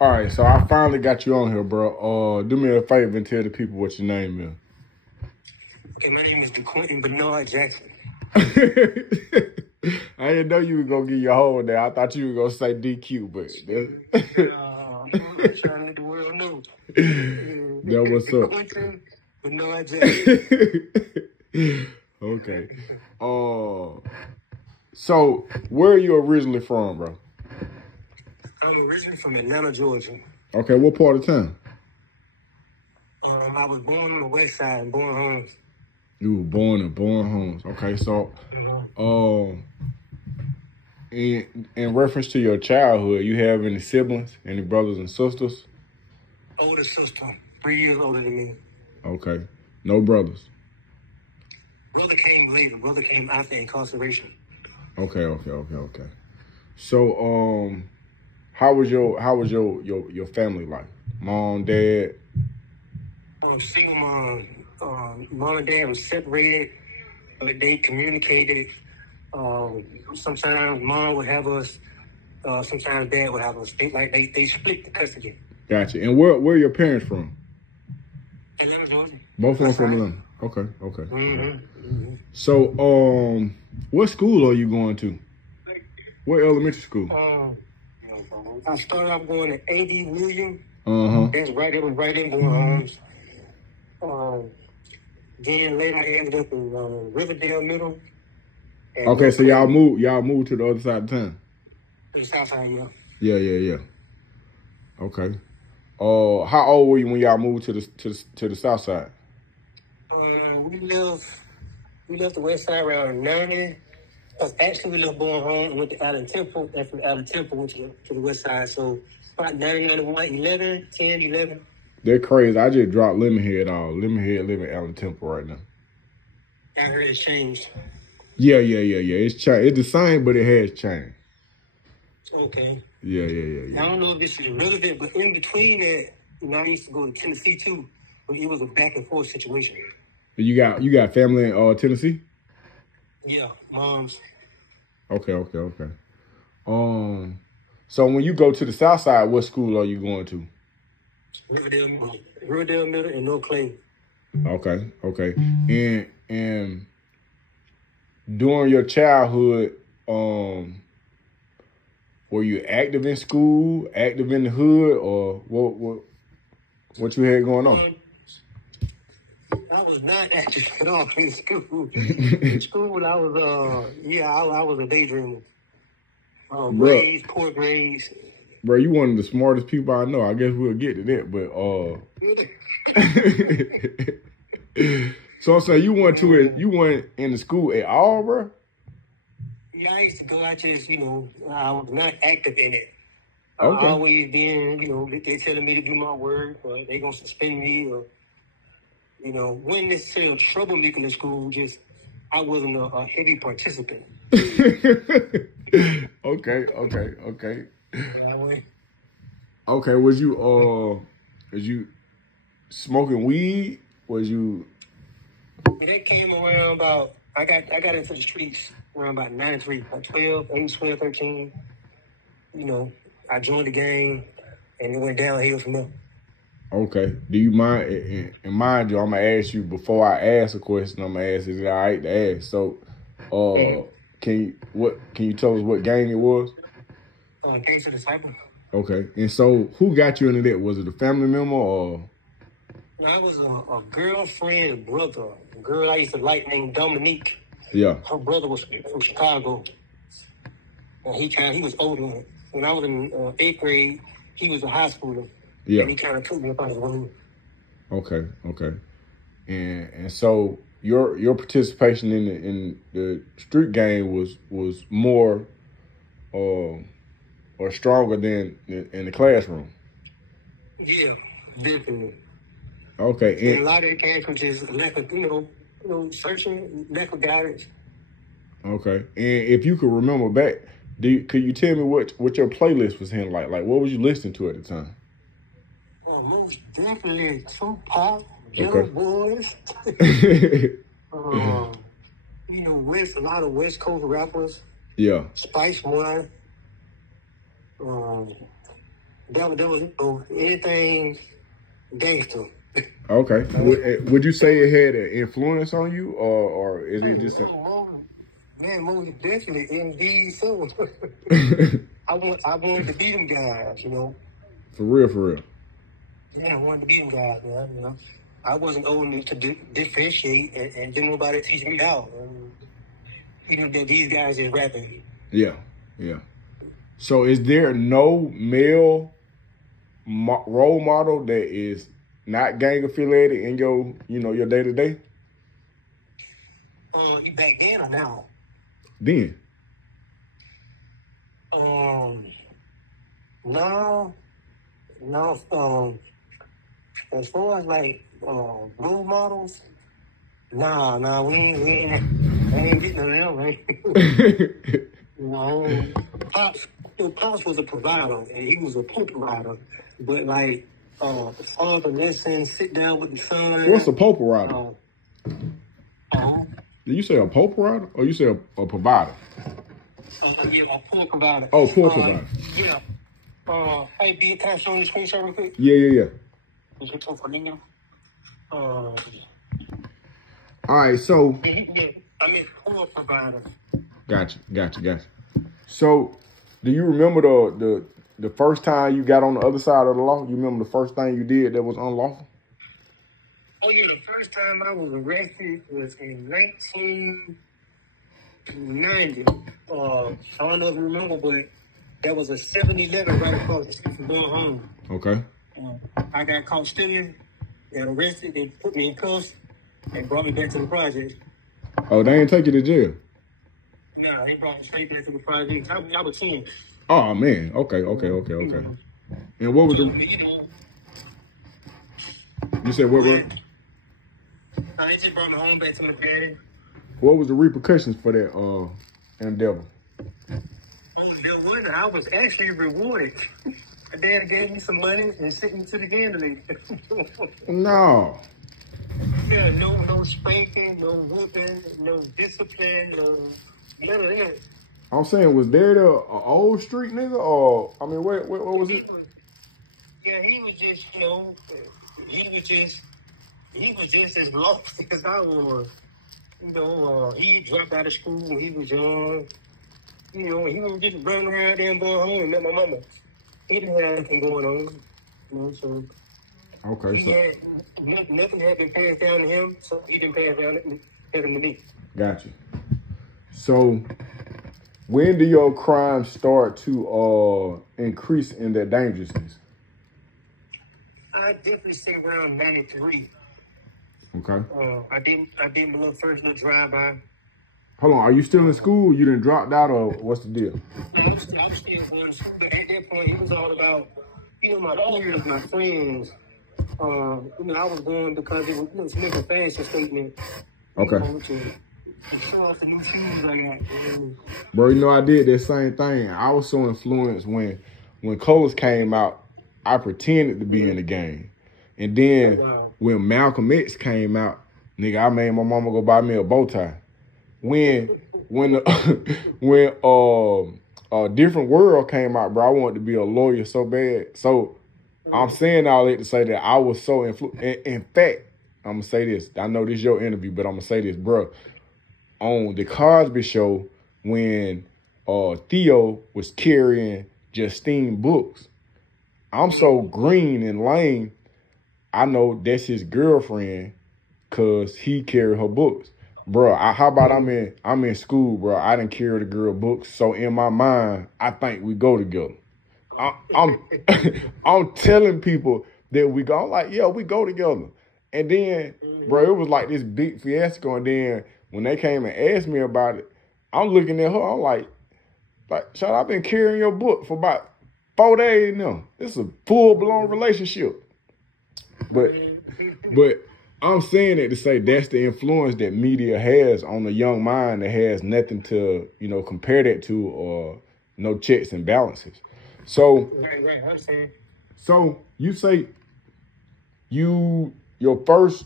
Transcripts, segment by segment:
All right, so I finally got you on here, bro. Do me a favor and tell the people what your name is. Okay, my name is Dequinton Bernard Jackson. I didn't know you were going to get your whole name. I thought you were going to say DQ, but... I'm trying to let the world know. That what's up. Dequinton Bernard Jackson. Okay. So, where are you originally from, bro? I'm originally from Atlanta, Georgia. Okay, what part of town? I was born on the west side in Born Homes. You were born in Born Homes. Okay, so, in reference to your childhood, you have any siblings, any brothers and sisters? Older sister, 3 years older than me. Okay, no brothers. Brother came later. Brother came after incarceration. Okay. So, how was your family life? Mom, dad? Single mom. Mom and dad was separated, but they communicated. Sometimes mom would have us. Sometimes dad would have us. They split the custody. Gotcha. And where are your parents from? Atlanta, Georgia. Both of them from Atlanta. Okay. Mm-hmm. So, what school are you going to? What elementary school? I started off going to A.D. William. That's right. It was right in Born Homes. Then later I ended up in Riverdale Middle. Okay, so y'all moved to the other side of town. The south side, yeah. Yeah. Okay. How old were you when y'all moved to the south side? We left the west side around 90. Because actually we left Born Home and went to Allen Temple. And from Allen Temple went to the west side. So about 90, 91, 11, 10, 11. They're crazy. I just dropped Lemonhead off. Lemonhead live in Allen Temple right now. I heard it's changed. Yeah. It's changed. It's the same, but it has changed. Okay. Yeah. I don't know if this is relevant, but in between that, I used to go to Tennessee too. But it was a back and forth situation. You got family in Tennessee? Yeah, mom's. Okay. So when you go to the south side, what school are you going to? Riverdale Middle and North Clay. Okay. And during your childhood, were you active in school, active in the hood, or what you had going on? I was not active at all in school. In school, I was I was a daydreamer. Grades, poor grades. Bro, you one of the smartest people I know. I guess we'll get to that, but so I'm saying you weren't in the school at all, bro? Yeah, I used to go. I just, I was not active in it. Okay. I always been, they telling me to do my work, or they gonna suspend me, or wouldn't necessarily trouble me in the school. Just I wasn't a heavy participant. Okay. That way. Okay, was you smoking weed? Was you? That came around about. I got into the streets around about 93, about 12, 13. I joined the gang, and it went downhill from there. Okay. Do you mind? And mind you, I'm gonna ask you before I ask a question. I'm gonna ask, is it all right to ask? So, can you tell us what gang it was? Gangs of Disciple. Okay. And so, who got you into that? Was it a family member or? No, I was a girlfriend brother. A girl I used to like named Dominique. Yeah. Her brother was from Chicago. And he was older. When I was in 8th grade, he was a high schooler. Yeah. And he kind of took me up on his room. Okay. And so your participation in the street gang was more or stronger than in the classroom. Yeah, definitely. Okay. And a lot of it came from just lack of, searching, lack of guidance. Okay. And if you could remember back, could you tell me what your playlist was in like? Like, what was you listening to at the time? Most definitely Tupac, Ghetto Boys. A lot of West Coast rappers. Yeah. Spice One. That was anything gangster. Okay. Would you say it had an influence on you, or is it just Man, most definitely, indeed so. I wanted to be them guys, you know. For real? Yeah, I wanted to be them guys, man. You know, I wasn't old enough to differentiate, and didn't nobody teach me how. You know that these guys is rapping. Yeah. So, is there no male role model that is not gang affiliated in your day to day? Back then or now? Then. No. As far as like role models, nah, we ain't getting to them, right? No, Pops was a provider, and he was a provider. But like, father, listen, sit down with the son. What's a provider? Did you say a provider or you say a provider? Yeah, a poor provider. Oh, poor provider. Yeah. Hey, B, can I show you the screen share real quick? Yeah. Is it for me? All right, so. Yeah, I mean, poor provider. Gotcha. So, do you remember the first time you got on the other side of the law? You remember the first thing you did that was unlawful? Oh, yeah, the first time I was arrested was in 1990. I don't know if you remember, but there was a 7-Eleven right across the street from going home. Okay. I got caught stealing, got arrested, they put me in cuffs, and brought me back to the project. Oh, they didn't take you to jail? No, they brought me straight back to the project. I was 10. Oh, man. Okay. And what was You said what, bro? They just brought me home back to my daddy. What was the repercussions for that endeavor? Oh, there wasn't. I was actually rewarded. My dad gave me some money and sent me to the gambling. No. Yeah, no spanking, no whooping, no discipline, none of that. I'm saying, was there an old street nigga, or I mean, what was it? Yeah, he was just, he was just as lost as I was. He dropped out of school when he was young. He was just running around there and going home and met my mama. He didn't have anything going on. So. Okay, so. Nothing had been passed down to him, so he didn't pass down nothing to me. Gotcha. So, when do your crimes start to increase in their dangerousness? I definitely say around 93. Okay. I did my first little drive-by. Hold on, are you still in school? You done dropped out, or what's the deal? I was still going to school, but at that point, it was all about, my peers, my friends. I was going because it was making fashion statement. Okay. To show off the new shoes I got. Bro, I did that same thing. I was so influenced when Coles came out, I pretended to be in the game. And then when Malcolm X came out, nigga, I made my mama go buy me a bow tie. When Different World came out, bro, I wanted to be a lawyer so bad. So I'm saying all that to say that I was so influenced. In fact, I'm going to say this. I know this is your interview, but I'm going to say this, bro. On the Cosby Show, when Theo was carrying Justine books, I'm so green and lame, I know that's his girlfriend because he carried her books. Bro, how about I'm in school, bro. I didn't carry the girl books. So in my mind, I think we go together. I'm telling people that we go. I'm like, yeah, we go together. And then, bro, it was like this big fiasco. And then when they came and asked me about it, I'm looking at her. I'm like, Shad, I've been carrying your book for about 4 days now. This is a full-blown relationship. But I'm saying it to say that's the influence that media has on the young mind that has nothing to, compare that to, or no checks and balances. So, so you say your first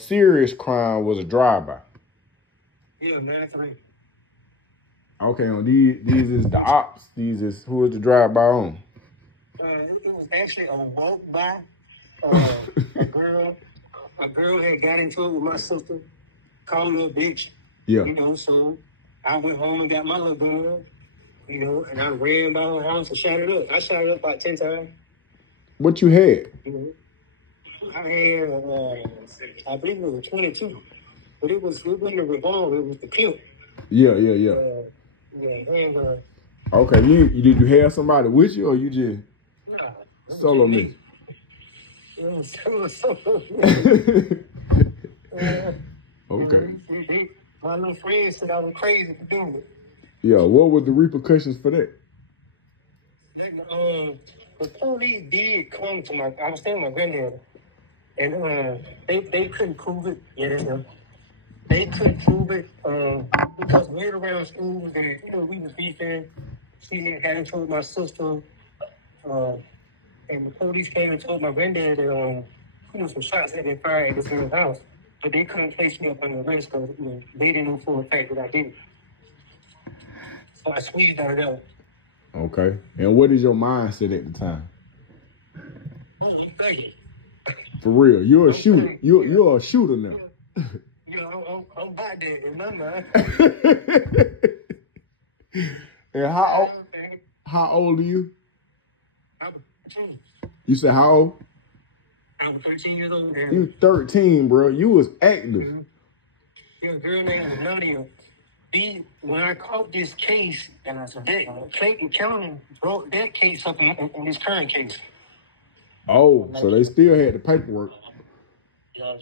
serious crime was a drive-by. Yeah, 93. Okay, on these is the ops. These is who is the drive-by on? It was actually a walk by. A girl had got into it with my sister, called her a bitch. Yeah. You know, so I went home and got my little gun, you know, and I ran by her house and shot it up. I shot it up about 10 times. What you had? You know, I had, I believe it was a 22, but it wasn't a revolver, it was the clip. Yeah. Yeah, handgun. Okay, did you have somebody with you or you just solo me? It was solo me. Okay. My little friend said I was crazy for doing it. Yeah, what were the repercussions for that? The police did come to I was staying with my granddad, and they couldn't prove it. Yeah, that's him. They couldn't prove it because we were around schools and, you know, we was beefing. She had got into it with my sister, and the police came and told my granddad that you know, some shots had been fired at this girl's house, but they couldn't place me up on the arrest because, you know, they didn't know for a fact that I did it. So I squeezed out of that. Okay, and what is your mindset at the time? For real, you're a shooter. You're a shooter now. Yeah, I'm about that in my mind. And how old are you? I was 13. You said how old? I was 13 years old. You 13, bro. You was active. Mm-hmm. Yeah, a girl named Nadia. When I caught this case, and I said, Clayton County brought that case up in this current case. Oh, so they still had the paperwork. Yeah,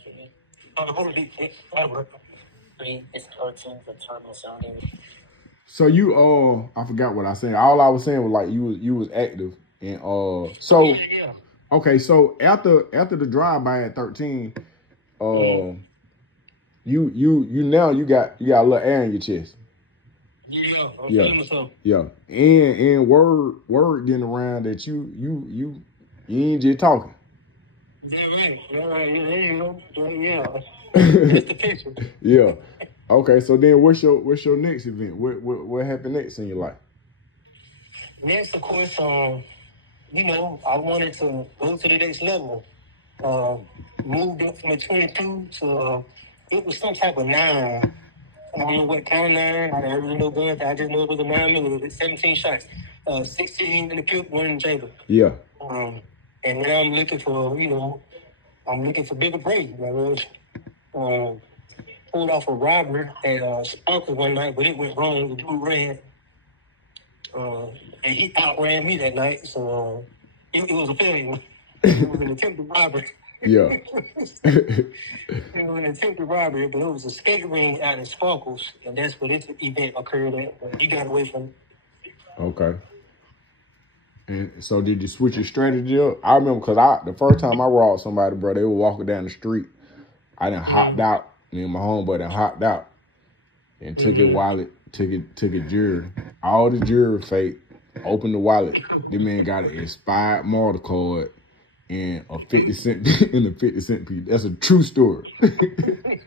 it's So you I forgot what I said. All I was saying was like you was active and so yeah. Okay, so after the drive-by at 13, you now you got a little air in your chest. Yeah, I'm feeling myself. Yeah. And word getting around that you ain't just talking. Yeah, right. Yeah. That's the picture. Yeah. Okay, so then what's your next event? What happened next in your life? Next, of course, you know, I wanted to go to the next level. Moved up from a 22 to it was some type of 9. I don't know what kind of 9. I didn't really know guns. I just know it was a 9mm, 17 shots, 16 in the clip, 1 in the chamber. Yeah. And now I'm looking for, you know, bigger prey. I was pulled off a robbery at Sparkle one night, but it went wrong. The dude ran. And he outran me that night, so it was a failure. It was an attempted robbery. Yeah. It was an attempted robbery, but it was a skate ring out in Sparkles, and that's where this event occurred at. He got away from it. Okay. And so did you switch your strategy up? I remember because the first time I robbed somebody, bro, they were walking down the street. I done hopped out. Me and my homeboy done hopped out and took his wallet, took a jewelry. All the jewelry fake. Opened the wallet. The man got an expired Marta card and a 50 cent piece. That's a true story. In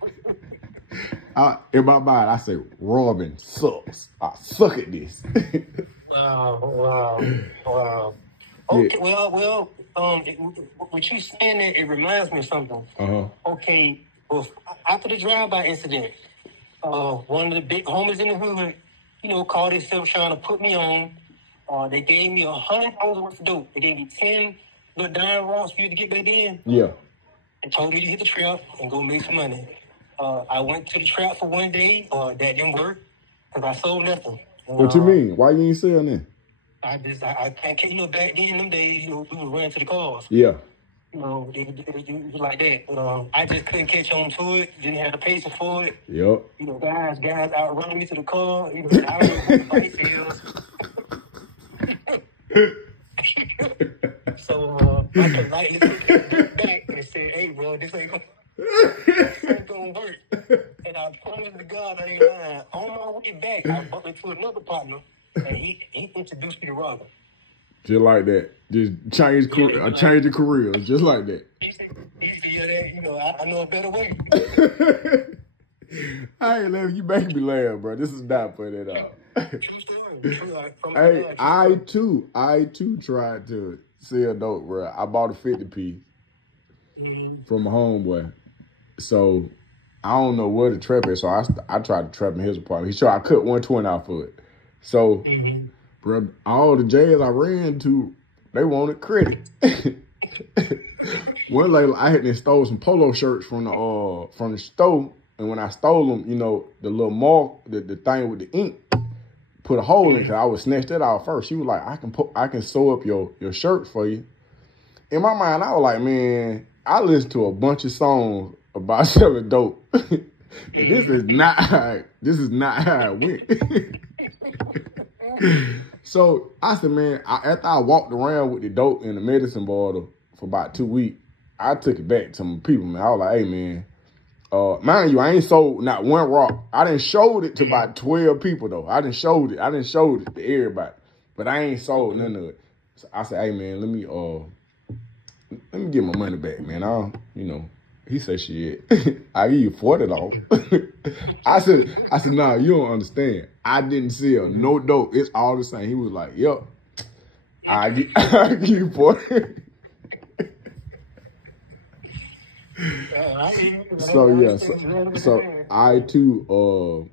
my mind, I say, robbing sucks. I suck at this. Wow. Okay, yeah. Well, what you saying that, it reminds me of something. Okay, well, after the drive-by incident, one of the big homies in the hood, you know, called himself trying to put me on. They gave me $100 worth of dope. They gave me 10 little dime rocks for you to get back in. Yeah. And told me to hit the trap and go make some money. I went to the trap for one day. That didn't work because I sold nothing. What you mean? Why you ain't selling that? I can't, you know, back then, them days, you know, we would run to the cars. Yeah. You know, it was like that. But I just couldn't catch on to it. Didn't have the patience for it. Yep. You know, guys outrunning me to the car. You know, I don't know what the fight feels. So I politely looked back and said, "Hey, bro, this ain't gonna work." And I promised to God I ain't lying. On my way back, I bumped into another partner, and he introduced me to Robert. Just like that. Just change your career. Just like that. He said, yeah, that, you know, I know a better way. I ain't laughing. You make me laugh, bro. This is not funny at all. True story. Hey, I too tried to sell dope, bro. I bought a 50 piece from a homeboy. So I don't know where to trap it. So I tried to trap in his apartment. He showed I cut 120 out for it. So, bro, all the jails I ran to, they wanted credit. One lady, I had stole some polo shirts from the store, and when I stole them, you know, the little mark, the thing with the ink, put a hole in it, because I would snatch that out first. She was like, I can sew up your shirt for you. In my mind, I was like, man, I listened to a bunch of songs about selling dope. This is not how it went. So I said, man, after I walked around with the dope in the medicine bottle for about 2 weeks, I took it back to my people, man. I was like, hey, man, mind you, I ain't sold not one rock. I done showed it to about 12 people, though. I done showed it to everybody, but I ain't sold none of it. So I said, hey, man, let me get my money back, man. He said, shit, I give you $40. I said, nah, you don't understand. I didn't sell no dope. It's all the same. He was like, yep, I give you $40. So I too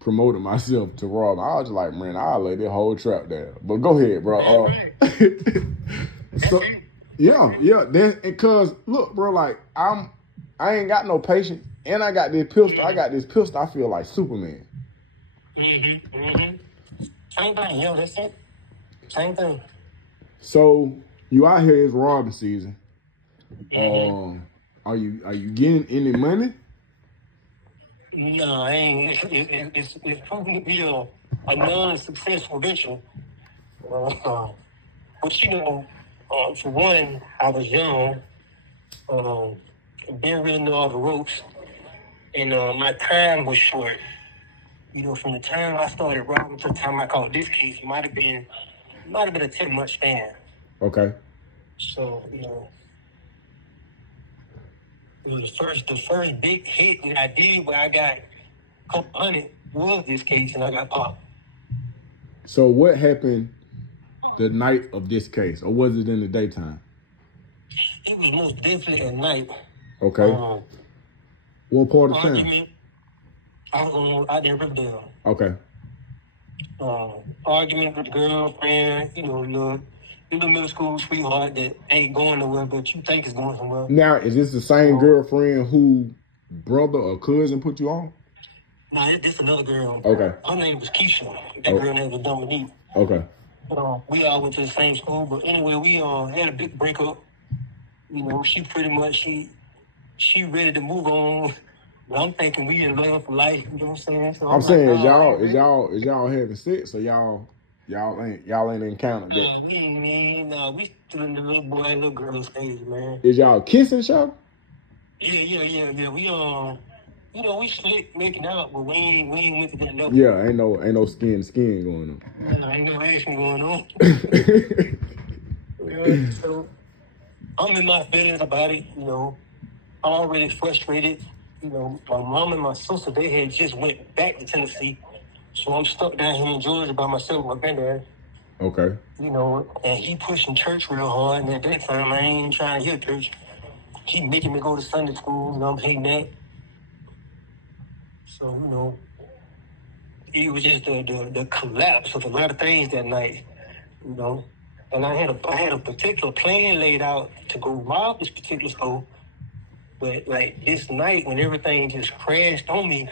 promoted myself to rob. I was just like, man, I'll lay that whole trap down. But go ahead, bro. So yeah. Because look, bro, like I ain't got no patience, and I got this pistol. I feel like Superman. Same thing, yo. That's it. Same thing. So you out here, it's robbing season. Are you getting any money? No, I ain't. It's proven to be a non-successful venture. But you know, for one, I was young. Didn't really know all the ropes, and my time was short. You know, from the time I started robbing to the time I caught this case, it might have been a 10-month span. Okay. So the first big hit that I did where I got a couple hundred was this case, and I got popped. So what happened the night of this case, or was it in the daytime? It was most definitely at night. Okay. What part of argument, town? I was out there in Riverdale. Okay. Argument with the girlfriend, you know, little middle school sweetheart that ain't going nowhere, but you think is going somewhere. Now, is this the same girlfriend who brother or cousin put you on? Nah, this another girl. Okay. Her name was Keisha. That girl name was Dominique. Okay. We all went to the same school, but anyway, we had a big breakup. You know, she pretty much she ready to move on. But I'm thinking we in love for life. You know what I'm saying? So I'm saying, is y'all having sex, or y'all ain't encountered that? We still in the little boy, little girl stage, man. Is y'all kissing, y'all? Yeah. We slick making out, but we ain't went to that level. Yeah, ain't no skin going on. Ain't no action going on. So I'm in my feelings about it, you know. I'm already frustrated. You know, my mom and my sister, they had just went back to Tennessee. So I'm stuck down here in Georgia by myself with my granddad. Okay. You know, and he pushing church real hard. And at that time, I ain't trying to hear church. He making me go to Sunday school, and I'm hating that. So, you know, it was just the collapse of a lot of things that night, you know. And I had a particular plan laid out to go rob this particular store. But like this night, when everything just crashed on me,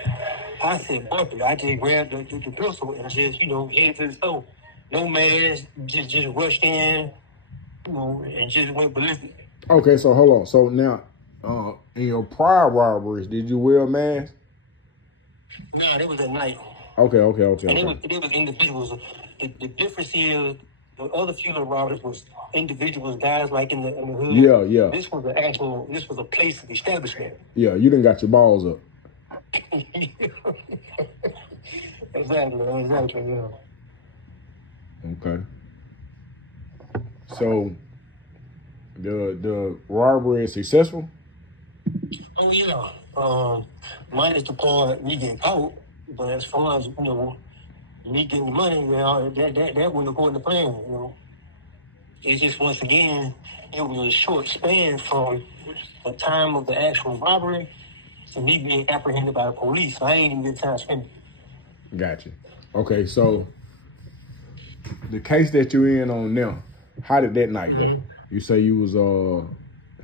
I said, "Bump it!" I just grabbed the pistol and just, you know, headed to the store. No mask, just rushed in, you know, and just went ballistic. Okay, so hold on. So now, in your prior robberies, did you wear a mask? No, that was at night. Okay. And it was individuals. The difference is the other few of the robberies was individuals, guys like in the hood. Yeah. This was a place of establishment. Yeah, you done got your balls up. Exactly, yeah. Okay. So the robbery is successful? Oh yeah. Minus the part me getting caught, but as far as, you know, me getting the money, you know, that wouldn't according to plan, you know. It's just, once again, it was a short span from the time of the actual robbery to me being apprehended by the police. So I ain't even get time spent. Gotcha. Okay, so the case that you're in on now, how did that night go? You say you was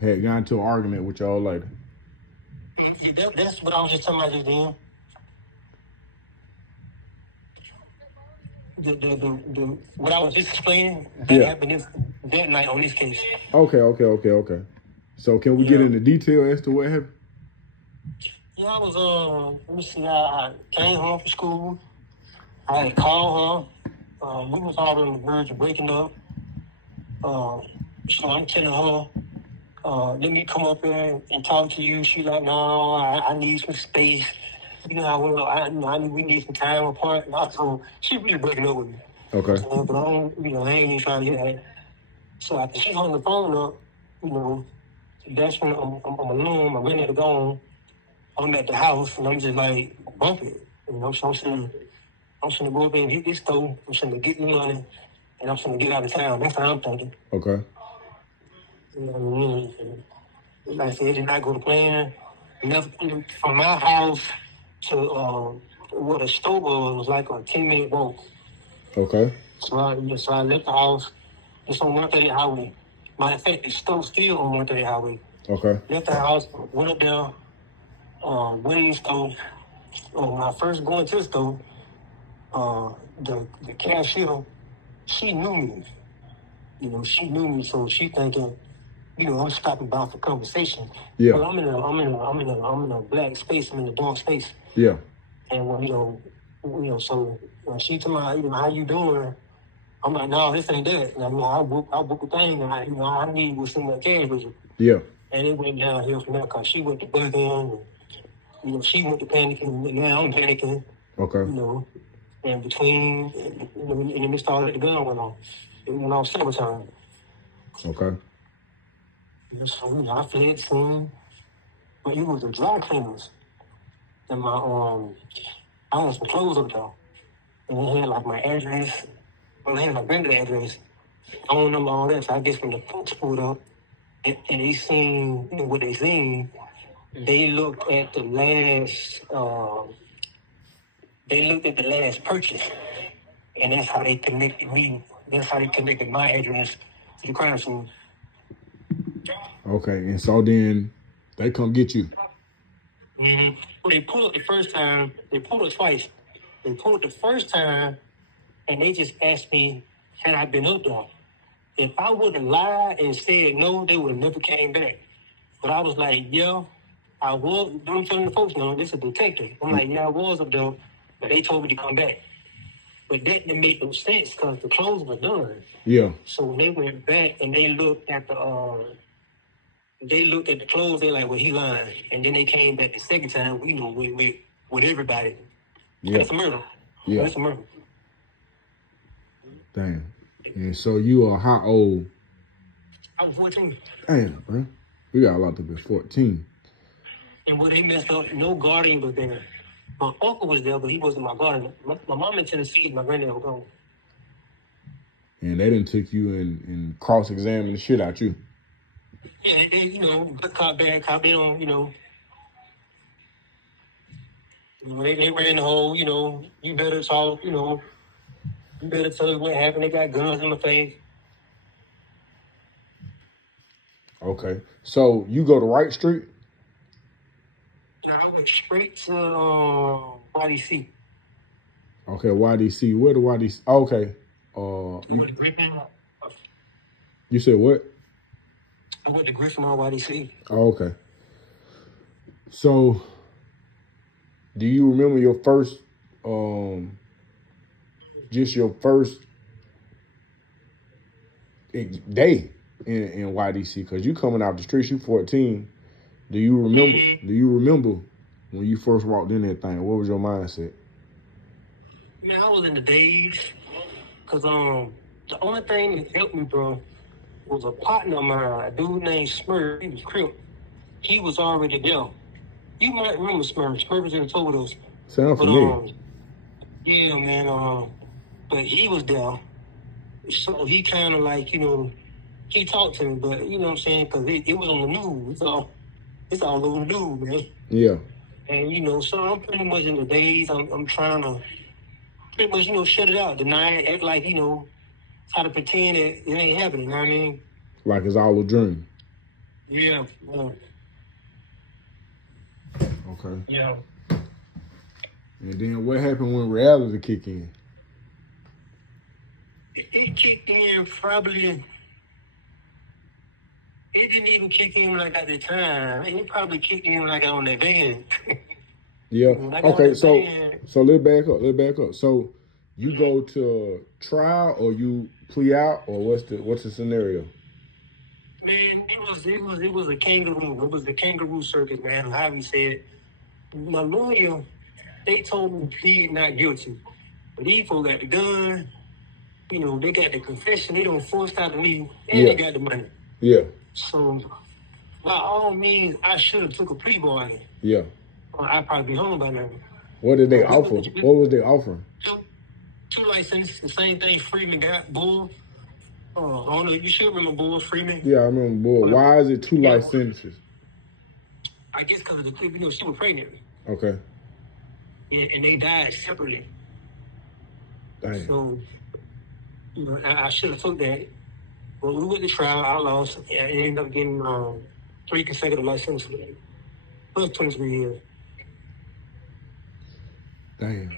had gotten into an argument with your old lady. That's what I was just talking about just then. What I was just explaining, that happened that night on this case. Okay. So can we get into detail as to what happened? Yeah, I was, let me see, I came home from school. I had called her. We was all on the verge of breaking up. So I'm telling her, let me come up here and talk to you. She like, no, I need some space. You know how we need some time apart. And also, she really breaking up with me. Okay. But I don't, I ain't even trying to get that. So after she hung the phone up, that's when I'm alone. I'm ready to go on. I'm at the house and I'm just like bumping. So I'm finna go up there and hit this store. I'm finna get the money and I'm finna get out of town. That's how I'm thinking. Okay. You know what I mean? Like I said, it did not go to plan. From my house to where the store was like a 10-minute walk. Okay. So I left the house. It's on 130 highway. Matter of fact, the store's still on 130 highway. Okay. Left the house, went up there, went in the store. When I first go into the store, the cashier, she knew me. She knew me, so she thinking, I'm stopping by for conversation. Yeah. But I'm in a black space. I'm in a dark space. Yeah. And so when she told me, how you doing? I'm like, no, this ain't that. I'll book a thing. And I need what's in my cash with you. Yeah. And it went downhill from there because she went to bugging, and she went to panicking. And now I'm panicking. Okay. And between, and then we started, the gun went off. It went off several times. Okay. So I fled soon. But it was the dry cleaners. And I had some clothes up there. And they had like my address. Well, they had my granddad's address. Phone number, all that. So I guess when the folks pulled up and they seen what they seen, they looked at the last purchase. And that's how they connected me. That's how they connected my address to the crime scene. Okay, and so then they come get you. Mm-hmm. Well, they pulled up the first time. They pulled up twice. They pulled up the first time, and they just asked me, had I been up there? If I would have lied and said no, they would have never came back. But I was like, yeah, I was. I'm telling the folks, no, this is a detective. I'm like, yeah, I was up there, but they told me to come back. But that didn't make no sense because the clothes were done. Yeah. So when they went back and they looked at the clothes, they like, well, he lying. And then they came back the second time, with everybody. Yeah. That's a murder. Yeah. That's a murder. Damn. And so you are how old? I was 14. Damn, man. We got a lot to be 14. And when they messed up, no guardian was there. My uncle was there, but he wasn't my guardian. My mom in Tennessee, my granddad was gone. And they didn't take you and cross-examine the shit out you. Yeah, they good cop, bad cop, they don't, they ran the whole, you better talk, you better tell us what happened. They got guns in my face. Okay. So you go to Wright Street? Yeah, I went straight to YDC. Okay, YDC. Where the YDC? Okay. You said what? I went to Griffin on YDC. Oh, okay. So, do you remember your first, just your first day in YDC? Because you coming out the streets, you 14. Do you remember? Mm-hmm. Do you remember when you first walked in that thing? What was your mindset? Man, I was in the daze. Because the only thing that helped me, bro, was a partner of mine, a dude named Smurf. He was Crip. He was already there. You might remember Smurf. Smurf was in the Todos. Sound familiar. Yeah, man. But he was there. So he kind of like, he talked to me, but you know what I'm saying? Because it was on the news. It's all over the news, man. Yeah. And, you know, so I'm pretty much in the days. I'm trying to pretty much, you know, shut it out, deny it, act like, you know, try to pretend that it ain't happening, you know what I mean? Like it's all a dream. Yeah. Okay. Yeah. And then what happened when reality kicked in? It kicked in probably. It didn't even kick in when I got the time. It probably kicked in when I got on that van. Yeah. Okay. So van, let's back up. Let's back up. So you go to trial or you plea out or what's the scenario? Man, it was a kangaroo. It was the kangaroo circus, man. Javi said, my lawyer, they told me to plead not guilty. But these folks got the gun, you know, they got the confession, they don't force out of me, and they got the money. Yeah. So by all means, I should have took a plea bargain. Yeah. I'd probably be home by now. What did they offer? What was they offering? Two licenses, the same thing Freeman got, Bull. I don't know, you should remember Bull, Freeman. Yeah, I remember Bull. Why is it two life sentences? I guess because of the clip, you know, she was pregnant. Okay. And they died separately. Dang. So, you know, I should have took that. But we went to trial, I lost, and I ended up getting 3 consecutive life sentences. Plus 23 years. Damn.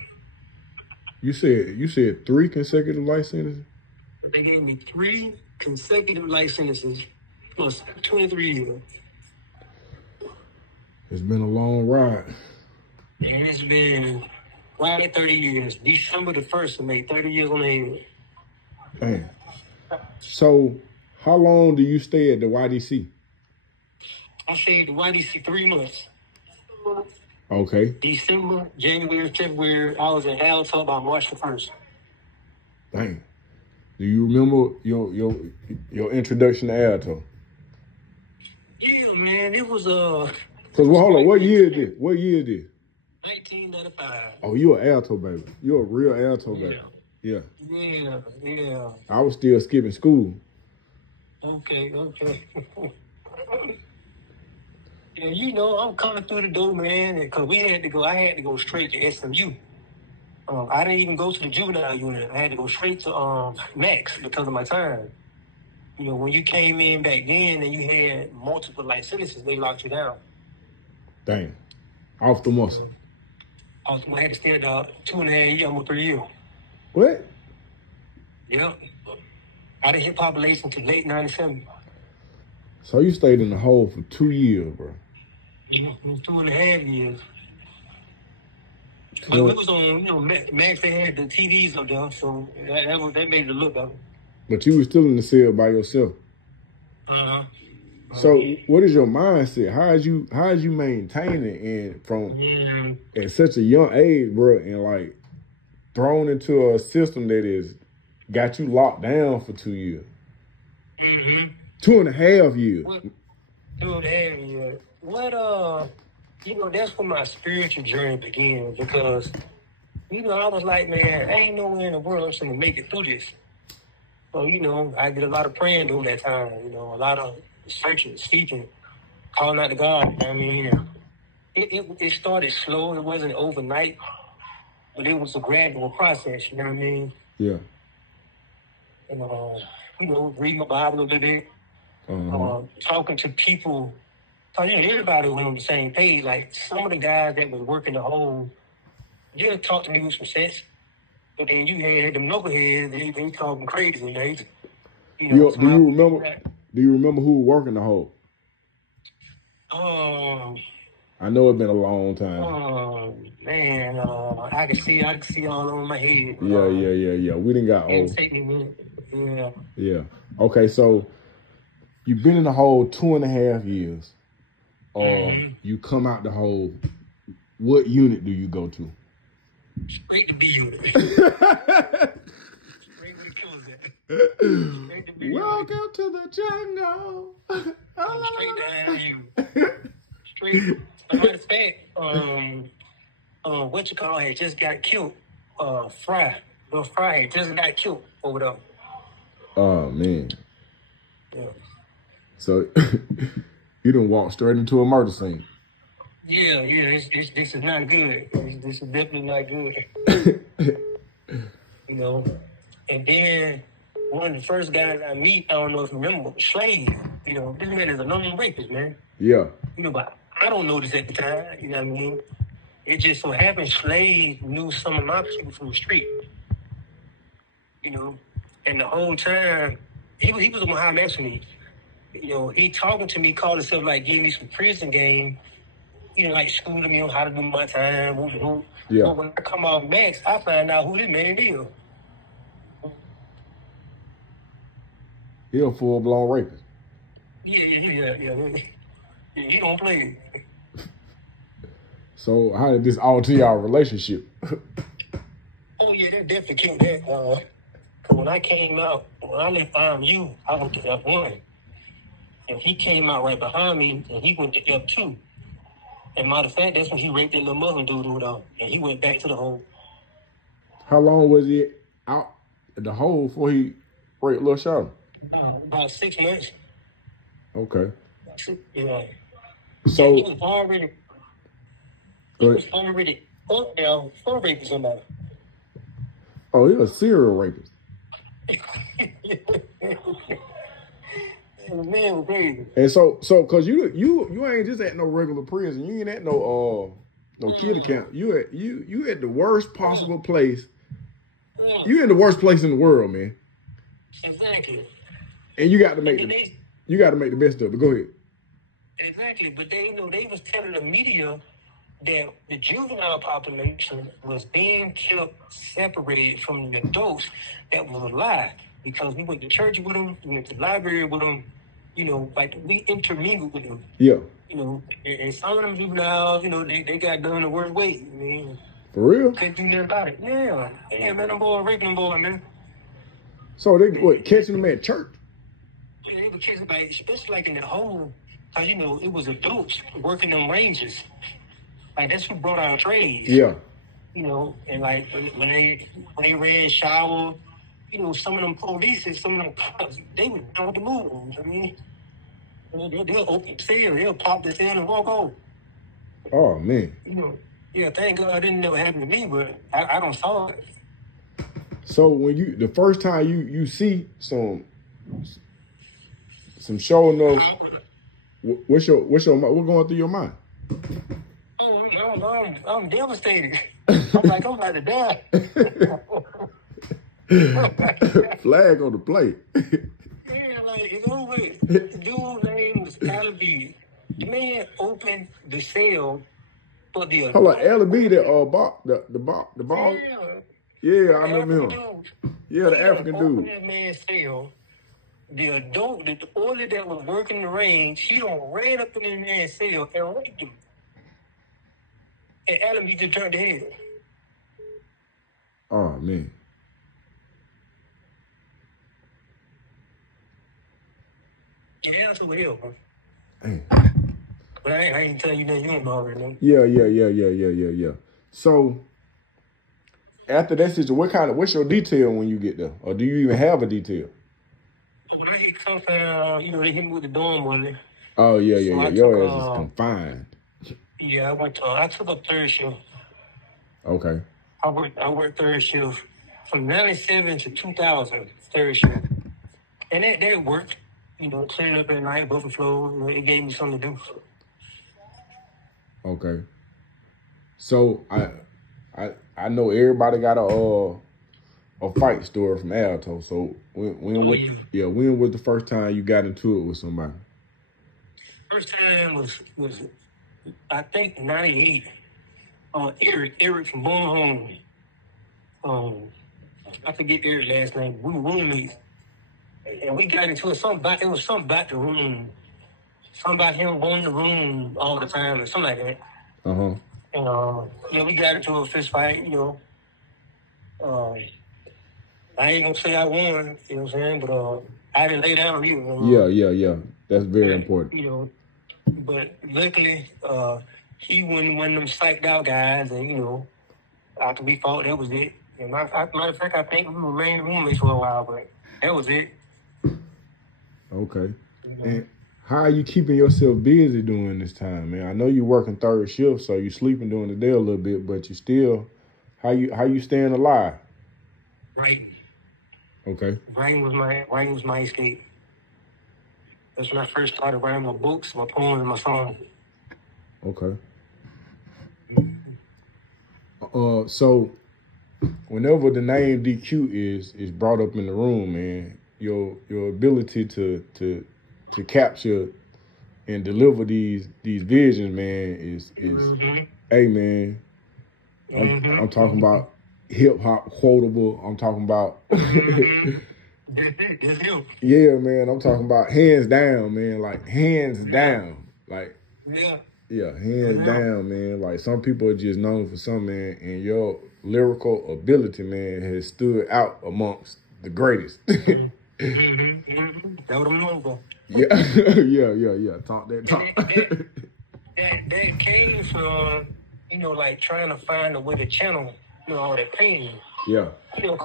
You said 3 consecutive life sentences? They gave me 3 consecutive life sentences plus 23 years. It's been a long ride. And it's been right at 30 years. December the 1st will make 30 years on the head. Damn. So, how long do you stay at the YDC? I stayed at the YDC 3 months. Okay. December, January, February, I was in Alto by March the 1st. Dang. Do you remember your introduction to Alto? Yeah, man, it was Cause hold on, what year is this? What year is this? 1995. Oh, you an Alto baby. You're a real Alto baby. Yeah. Yeah. I was still skipping school. Okay. Yeah, you know, I'm coming through the door, man, because I had to go straight to SMU. I didn't even go to the juvenile unit. I had to go straight to Max because of my time. You know, when you came in back then and you had multiple life sentences, they locked you down. Dang. Off the muscle. I had to stay at 2.5 years, almost 3 years. What? Yep. I didn't hit population until late 97. So you stayed in the hole for 2 years, bro. 2.5 years. But we was on, you know, Max, they had the TVs up there, so that made it look better. But you were still in the cell by yourself. So what is your mindset? How is you maintaining and from at such a young age, bro, and like thrown into a system that is got you locked down for 2 years? 2.5 years. 2.5 years. You know, that's when my spiritual journey began because, you know, I was like, man, I ain't nowhere in the world I'm going to make it through this. So, you know, I did a lot of praying during that time, you know, a lot of searching, seeking, calling out to God, you know what I mean? It started slow. It wasn't overnight, but it was a gradual process, you know what I mean? Yeah. And, you know, reading my Bible a little bit, talking to people. So, you know, everybody was on the same page. Like, some of the guys that was working the whole, they'll talk to me with some sense. But then you had them knuckleheads, they talking crazy, right? You know, do you remember who was working the hole? I know it's been a long time. Man, I can see all over my head. Yeah. We done got old. Take me a minute. Yeah. Okay, so you've been in the hole 2.5 years. You come out the hole. What unit do you go to? Straight to B unit. Straight where it kills at. Welcome to the jungle. Straight down you. Straight. As a matter of fact, what you call had just got killed. Fry had just got killed over there. Oh man. Yeah. So you done walked straight into a murder scene. Yeah. This is not good. This is definitely not good. You know. And then one of the first guys I meet, I don't know if you remember, Slade. You know, this man is a known rapist, man. Yeah. You know, but I don't know this at the time. You know what I mean? It just so happened Slade knew some of my people from the street. You know, and the whole time he was on high mess with me. You know, he talking to me, calling himself like giving me some prison game. You know, like schooling me on how to do my time. Yeah. But when I come off max, I find out who this man is. He a full-blown rapist. Yeah. He don't play. So how did this alter y'all relationship? Oh yeah, that definitely killed that. When I came out, when I left IMU, I went to F1. And he came out right behind me, and he went to F2. And matter of fact, that's when he raped that little Muslim dude with her. And he went back to the hole. How long was he out at the hole before he raped Lil Shawty? About 6 months. Okay. Yeah. So he was already up there for raping somebody. Oh, he a serial rapist. Man was crazy. And so cause you ain't just at no regular prison. You ain't at no kid camp. You at the worst possible place. You in the worst place in the world, man. Exactly. And you got to make the best of it. Go ahead. Exactly, but they was telling the media that the juvenile population was being kept separated from the adults. That was a lie, because we went to church with them, we went to the library with them, you know, like we intermingled with them. Yeah. You know, and some of them juveniles, you know, they got done the worst way. I mean, for real? Couldn't do nothing about it. Yeah, man, them boy raping them boy, man. So they catching them at church? Yeah, they were catching, like, especially like in the hole, because, you know, it was adults working them ranges. Like, that's who brought our trades. Yeah. You know, and like when they ran shower, you know, some of them police and some of them cops, they were down with the moves. I mean, they'll open the cell, they'll pop the cell and walk over. Oh man. You know, yeah, thank God it didn't never happen to me, but I don't saw it. So when the first time you see some showing up, what's going through your mind? Oh, I'm devastated. I'm about to die. Flag on the plate. Yeah, like, it's over. The dude's name was Alibi. The man opened the cell for the adult. Hold on, Alibi, the ball. Yeah, I remember him. Yeah, the African dude. Opened that man's cell. The adult, the order that was working the range, he ran up in the man's cell and raped him. And Alibi just turned the head. Oh man. Yeah, that's what hell, man. But I ain't telling you that you don't know already, man. Yeah. So after that situation, what's your detail when you get there? Or do you even have a detail? When I hit confined, you know, they hit me with the dorm money. Oh yeah. So Your ass is confined. Yeah, I took up third shift. Okay. I worked third shift from 97 to 2000, third shift. And that worked. You know, cleaning up at night, buffing floors, you know, it gave me something to do. Okay. So I know everybody got a fight story from Alto. So when was the first time you got into it with somebody? First time was I think 98. Eric from Born Home. I forget Eric's last name. We were roommates. And we got into it. It was something about the room. Something about him going to the room all the time or something like that. Uh-huh. And we got into a fist fight, you know. I ain't gonna say I won, you know what I'm saying, but I didn't lay down either. Yeah. That's very important. You know, but luckily, he wasn't one of them psyched out guys, and you know, after we fought, that was it. And matter of fact, I think we remained roommates for a while, but that was it. Okay. And how are you keeping yourself busy during this time, man? I know you're working third shift, so you're sleeping during the day a little bit, but you still, how you staying alive? Writing. Okay. Writing was my escape. That's when I first started writing my books, my poems, and my songs. Okay. So whenever the name DQ is brought up in the room, man, your ability to capture and deliver these visions, man, is hey, man. I'm talking about hip hop quotable. I'm talking about yeah, man. I'm talking about hands down, man. Like hands down, like hands down, man. Like some people are just known for some, man, and your lyrical ability, man, has stood out amongst the greatest. That's what I'm known for. Yeah. Talk that talk. That came from, like trying to find a way to channel, all that pain. Yeah.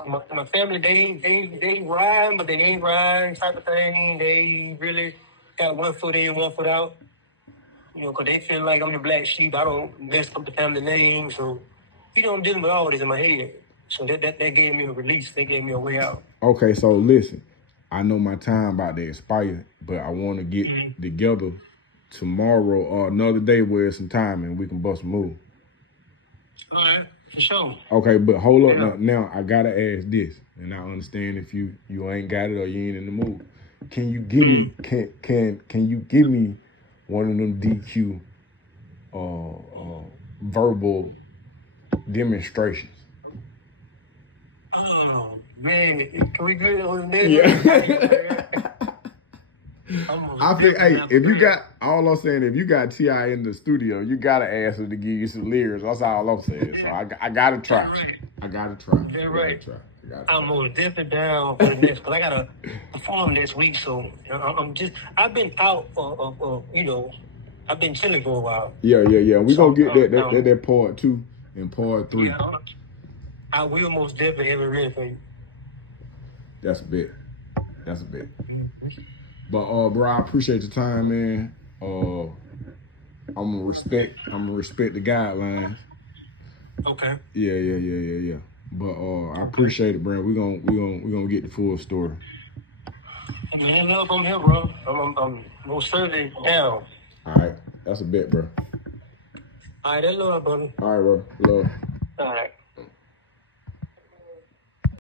My family, they ride, but they ain't riding type of thing. They really got one foot in, one foot out. Because they feel like I'm the black sheep. I don't mess up the family name. So, I'm dealing with all this in my head. So that gave me a release. They gave me a way out. Okay, so listen. I know my time about to expire, but I want to get together tomorrow or another day where it's some time and we can bust a move. All right, for sure. Okay, but hold up now. I gotta ask this, and I understand if you ain't got it or you ain't in the mood. Can you give me can you give me one of them DQ verbal demonstrations? Oh man, can we do it on there? Yeah. I think, hey, if you got, all I'm saying, if you got T.I. in the studio, you gotta ask her to give you some lyrics. That's all I'm saying. So I gotta try. I gotta try. Yeah, right. I'm most definitely down for the next, because I gotta perform this week. So I've been out I've been chilling for a while. Yeah. We gonna get that part 2 and part 3. Yeah, I will most definitely have it ready for you. That's a bet. But bro, I appreciate your time, man. I'm gonna respect the guidelines. Okay. Yeah. But I appreciate it, bro. We gonna get the full story. Man, love, I'm here, bro. I'm most certainly down. All right, that's a bet, bro. All right, that's love, brother. All right, bro. Love. All right.